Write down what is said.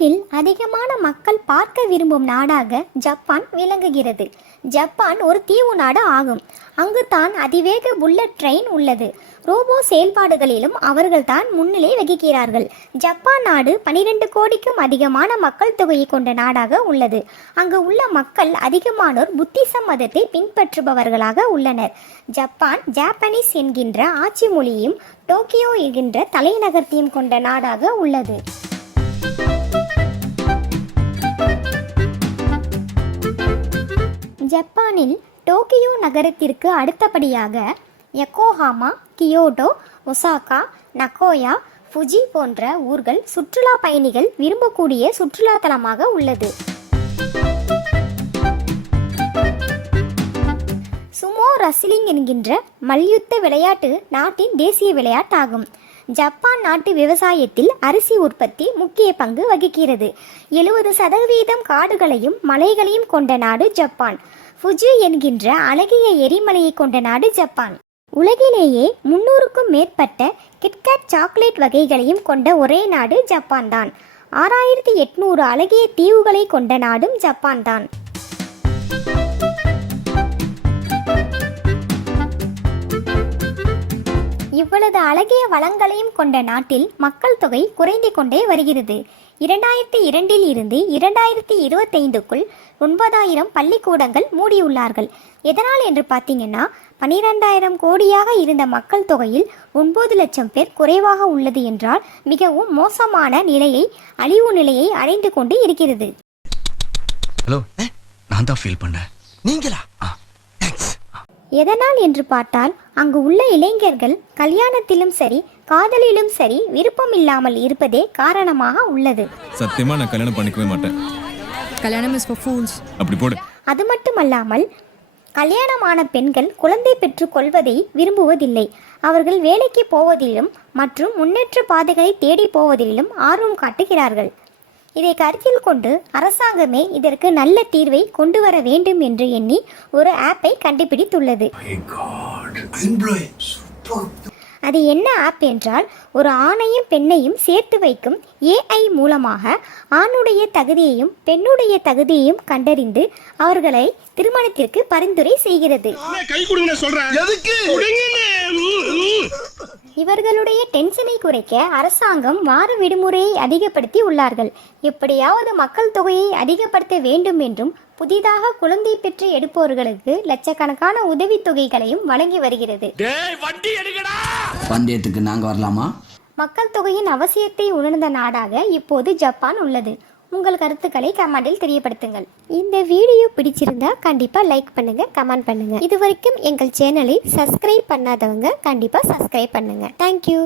உலகில் அதிகமான மக்கள் பார்க்க விரும்பும் நாடாக ஜப்பான் விளங்குகிறது. ஜப்பான் ஒரு தீவு நாடு ஆகும். அங்கு தான் அதிவேக புல்லட் ட்ரெயின் உள்ளது. ரோபோ செயல்பாடுகளிலும் அவர்கள்தான் முன்னிலை வகிக்கிறார்கள். ஜப்பான் நாடு பனிரெண்டு கோடிக்கும் அதிகமான மக்கள் தொகையை கொண்ட நாடாக உள்ளது. அங்கு உள்ள மக்கள் அதிகமானோர் புத்திச மதத்தை பின்பற்றுபவர்களாக உள்ளனர். ஜப்பான் ஜாப்பனீஸ் என்கின்ற ஆட்சி மொழியும் டோக்கியோ என்கின்ற தலைநகரத்தையும் கொண்ட நாடாக உள்ளது. ஜப்பானில் டோக்கியோ நகரத்திற்கு அடுத்தபடியாக Yokohama Kyoto Osaka Nagoya Fuji போன்ற ஊர்கள் சுற்றுலா பயணிகள் விரும்பக்கூடிய சுற்றுலா தலமாக உள்ளது. சுமோ ரஸ்லிங் என்கின்ற மல்யுத்த விளையாட்டு நாட்டின் தேசிய விளையாட்டாகும். ஜப்பான் நாட்டு விவசாயத்தில் அரிசி உற்பத்தி முக்கிய பங்கு வகிக்கிறது. எழுபது சதவீதம் காடுகளையும் மலைகளையும் கொண்ட நாடு ஜப்பான். ஃபுஜு என்கின்ற அழகிய எரிமலையை கொண்ட நாடு ஜப்பான். உலகிலேயே முன்னூறுக்கும் மேற்பட்ட கிட்கேட் சாக்லேட் வகைகளையும் கொண்ட ஒரே நாடு ஜப்பான் தான் ஆறாயிரத்தி எட்நூறு அழகிய தீவுகளை கொண்ட நாடும் ஜப்பான் தான் இவ்வளவு அழகிய வளங்களையும் கொண்ட நாட்டில் மக்கள் தொகை குறைந்து கொண்டே வருகிறது. இரண்டாயிரத்தி இரண்டில் இருந்து இரண்டாயிரத்தி இருபத்தைந்துக்குள் ஒன்பதாயிரம் பள்ளிக்கூடங்கள் மூடியுள்ளார்கள். எதனால் என்று பார்த்தீங்கன்னா பனிரெண்டாயிரம் கோடியாக இருந்த மக்கள் தொகையில் ஒன்பது லட்சம் பேர் குறைவாக உள்ளது என்றால் மிகவும் மோசமான நிலையை அழிவு நிலையை அடைந்து கொண்டு இருக்கிறது. ஹலோ நான் தான் ஃபீல் பண்ணேன். நீங்களா? எதனால் என்று பார்த்தால் அங்கு உள்ள இளைஞர்கள் கல்யாணத்திலும் சரி காதலிலும் சரி விருப்பம் இல்லாமல் இருப்பதே காரணமாக உள்ளது. சத்தியமா நான் கல்யாணம் பண்ணிக்கவே மாட்டேன். கல்யாணம் இஸ் ஃபார் ஃபூல்ஸ் அப்படி போடு. அது மட்டுமல்லாமல் கல்யாணமான பெண்கள் குழந்தை பெற்றுக் கொள்வதை விரும்புவதில்லை. அவர்கள் வேலைக்கு போவதிலும் மற்றும் முன்னேற்ற பாதைகளை தேடி போவதிலும் ஆர்வம் காட்டுகிறார்கள். இதை கருத்தில் கொண்டு அரசாங்கமே இதற்கு நல்ல தீர்வை கொண்டு வர வேண்டும் என்று எண்ணி ஒரு ஆப்பை கண்டுபிடித்துள்ளது. அது என்ன ஆப் என்றால் ஒரு ஆணையும் பெண்ணையும் சேர்த்து வைக்கும் ஏஐ மூலமாக ஆணுடைய தகுதியையும் பெண்ணுடைய தகுதியையும் கண்டறிந்து அவர்களை திருமணத்திற்கு பரிந்துரை செய்கிறது. இவர்களுடைய டென்ஷனை குறைக்க அரசாங்கம் வார விடுமுறையை அதிகப்படுத்தி உள்ளார்கள். எப்படியாவது மக்கள் தொகையை அதிகப்படுத்த வேண்டும் என்றும் புதிதாக குழந்தை பெற்று எடுப்பவர்களுக்கு லட்சக்கணக்கான உதவித்தொகைகளையும் வழங்கி வருகிறது. டேய் வண்டி எடுக்கடா! பந்தயத்துக்கு நாங்க வரலாமா? மக்கள் தொகையின் அவசியத்தை உணர்ந்த நாடாக இப்போது ஜப்பான் உள்ளது. உங்கள் கருத்துக்களை கமெண்டில் தெரியப்படுத்துங்கள். இந்த வீடியோ பிடிச்சிருந்தா கண்டிப்பாக லைக் பண்ணுங்க கமெண்ட் பண்ணுங்க. இது வரைக்கும் எங்கள் சேனலை சப்ஸ்கிரைப் பண்ணாதவங்க கண்டிப்பாக சப்ஸ்கிரைப் பண்ணுங்க. தேங்க்யூ